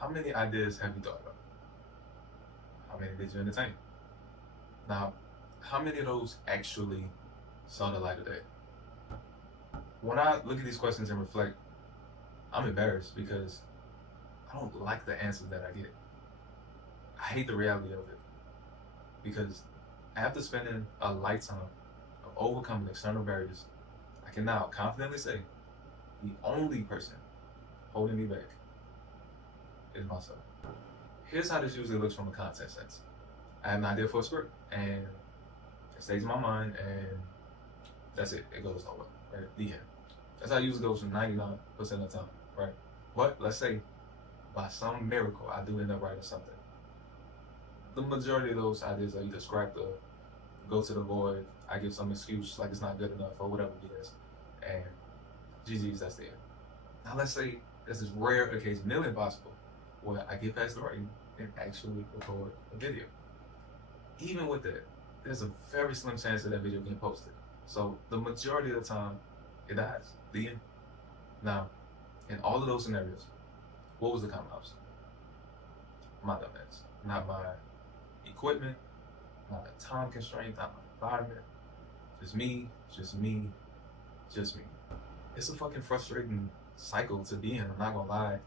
How many ideas have you thought about? How many did you entertain? Now, how many of those actually saw the light of day? When I look at these questions and reflect, I'm embarrassed because I don't like the answers that I get. I hate the reality of it because after spending a lifetime of overcoming external barriers, I can now confidently say the only person holding me back is myself. Here's how this usually looks from a content sense. I have an idea for a script and it stays in my mind and that's it. It goes nowhere. Right? The end. That's how it usually goes from 99% of the time. Right? But let's say by some miracle I do end up writing something. The majority of those ideas are either scrapped or go to the void. I give some excuse like it's not good enough or whatever it is. And GG's, that's the end. Now let's say there's this rare occasion, nearly impossible, where I get past the writing and actually record a video. Even with that, there's a very slim chance that video getting posted. So the majority of the time, it dies. The end. Now, in all of those scenarios, what was the common obstacle? My dumbass. Not my equipment, not a time constraint, not my environment. Just me, just me, just me. It's a fucking frustrating cycle to be in. I'm not gonna lie.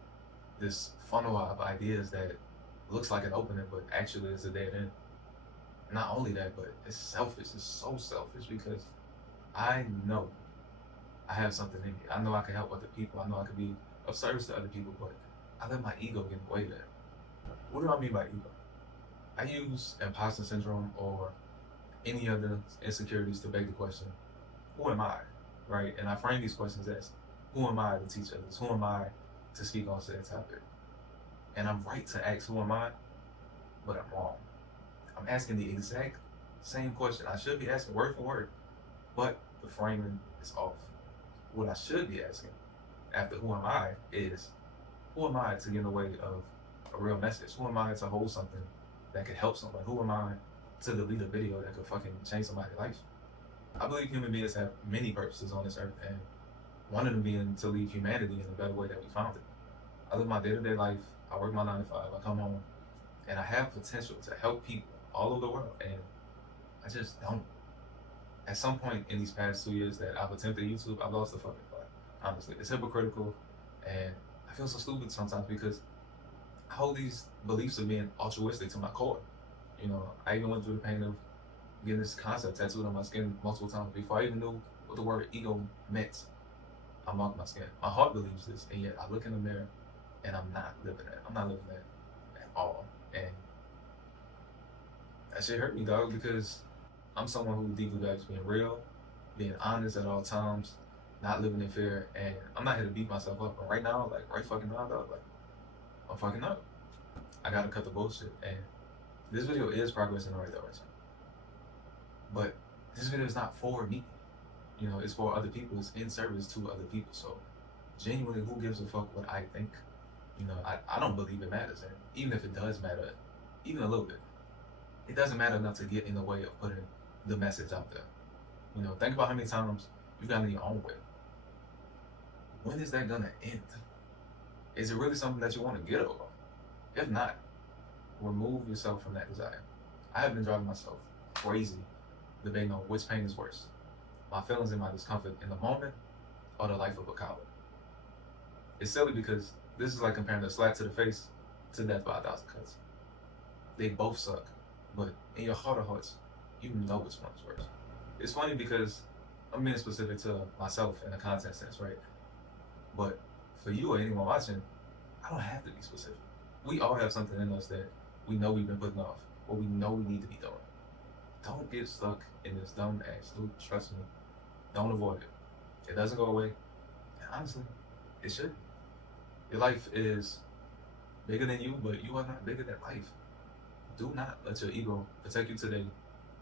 This funnel of ideas that looks like an opening, but actually is a dead end. Not only that, but it's selfish. It's so selfish because I know I have something in me. I know I can help other people. I know I can be of service to other people, but I let my ego get in the way of that. What do I mean by ego? I use imposter syndrome or any other insecurities to beg the question, who am I? Right? And I frame these questions as, who am I to teach others? Who am I to speak on said topic? And I'm right to ask, who am I? But I'm wrong. I'm asking the exact same question. I should be asking word for word, but the framing is off. What I should be asking after who am I is, who am I to get in the way of a real message? Who am I to hold something that could help someone? Who am I to delete a video that could fucking change somebody's life? I believe human beings have many purposes on this earth, and one of them being to leave humanity in a better way that we found it. I live my day-to-day life, I work my 9 to 5, I come home, and I have potential to help people all over the world, and I just don't. At some point in these past 2 years that I've attempted YouTube, I've lost the fucking plot. Honestly, it's hypocritical, and I feel so stupid sometimes because I hold these beliefs of being altruistic to my core. You know, I even went through the pain of getting this concept tattooed on my skin multiple times before I even knew what the word ego meant. I marked my skin. My heart believes this, and yet I look in the mirror and I'm not living that. I'm not living that at all. And that shit hurt me, dog, because I'm someone who deeply values being real, being honest at all times, not living in fear, and I'm not here to beat myself up. But right now, like right fucking now, dog, like I'm fucking up. I gotta cut the bullshit, and this video is progress in the right direction. But this video is not for me. You know, it's for other people. It's in service to other people. So genuinely, who gives a fuck what I think? You know, I don't believe it matters. And even if it does matter, even a little bit, it doesn't matter enough to get in the way of putting the message out there. You know, think about how many times you got in your own way. When is that gonna end? Is it really something that you want to get over? If not, remove yourself from that desire. I have been driving myself crazy debating on which pain is worse. My feelings and my discomfort in the moment or the life of a coward. It's silly because this is like comparing a slap to the face to death by 1,000 cuts. They both suck, but in your heart of hearts, you know which one is worse. It's funny because I'm being specific to myself in a content sense, right? But for you or anyone watching, I don't have to be specific. We all have something in us that we know we've been putting off, or we know we need to be doing. Don't get stuck in this dumb ass loop. Trust me. Don't avoid it. It doesn't go away. And honestly, it shouldn't. Your life is bigger than you, but you are not bigger than life. Do not let your ego protect you today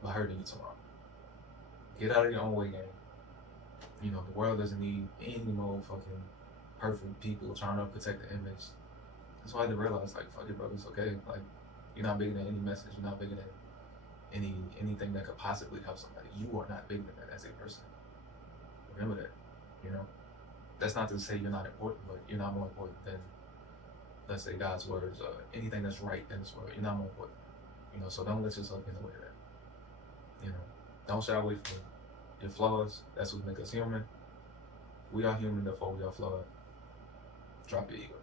by hurting you tomorrow. Get out of your own way, gang. You know, the world doesn't need any more fucking perfect people trying to protect the image. That's why I had to realize, like, fuck it, bro, it's okay. Like, you're not bigger than any message. You're not bigger than anything that could possibly help somebody. You are not bigger than that as a person. Remember that. You know, that's not to say you're not important, but you're not more important than let's say God's words or anything that's right in this world. You're not more important. So don't let yourself get in the way of that. Don't shy away from your flaws. That's what makes us human. We are human, therefore we are flawed. Drop your ego.